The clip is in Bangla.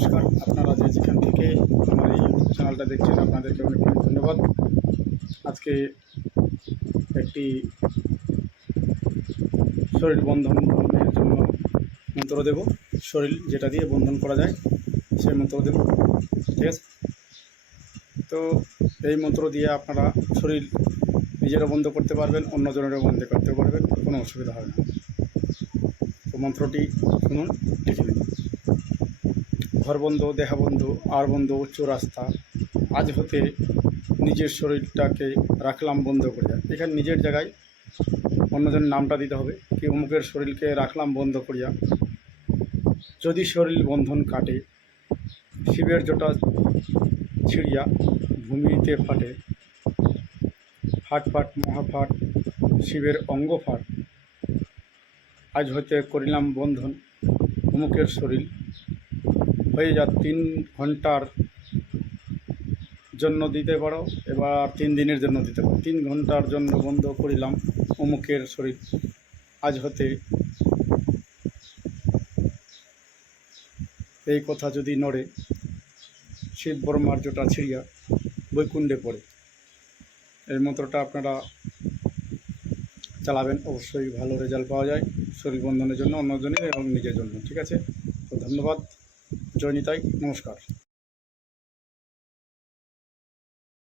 নমস্কার। আপনারা যেখান থেকে আমার এই চ্যানেলটা দেখছেন আপনাদেরকে অনেক অনেক ধন্যবাদ। আজকে একটি শরীর বন্ধনের জন্য মন্ত্র দেব। শরীর যেটা দিয়ে বন্ধন করা যায় সেই মন্ত্র দেব, ঠিক আছে? তো এই মন্ত্র দিয়ে আপনারা শরীর নিজেরও বন্ধ করতে পারবেন, অন্যজনেরও বন্ধ করতে পারবেন, কোনো অসুবিধা হবে না। তো মন্ত্রটি শুনুন, লিখে নিন। ঘরবন্ধ, দেহবন্ধ, আর বন্ধ, উচ্চ রাস্তা, আজ হতে নিজের শরীরটাকে রাখলাম বন্ধ করে। এখানে নিজের জায়গায় অন্যজনের নামটা দিতে হবে, কি অমুকের শরীরকে রাখলাম বন্ধ করিয়া, যদি শরীর বন্ধন কাটে, শিবের জটা ছিঁড়িয়া ভূমিতে ফাটে, ফাট ফাট মহাফাট শিবের অঙ্গ ফাট, আজ হইতে করিলাম বন্ধন অমুকের শরীর, হয়ে যা 3 ঘন্টার জন্য দিতে পারো, এবার 3 দিনের জন্য দিতে পারো। 3 ঘন্টার জন্য বন্ধ করিলাম অমুকের শরীর, আজ হতে এই কথা যদি নড়ে, শিব ব্রহ্মার জটা ছিঁড়িয়া বৈকুণ্ঠে পড়ে। এই মন্ত্রটা আপনারা চালাবেন, অবশ্যই ভালো রেজাল্ট পাওয়া যায় শরীর বন্ধনের জন্য, অন্যজনের এবং নিজের জন্য, ঠিক আছে? তো ধন্যবাদ। জয় নিতাই, নমস্কার।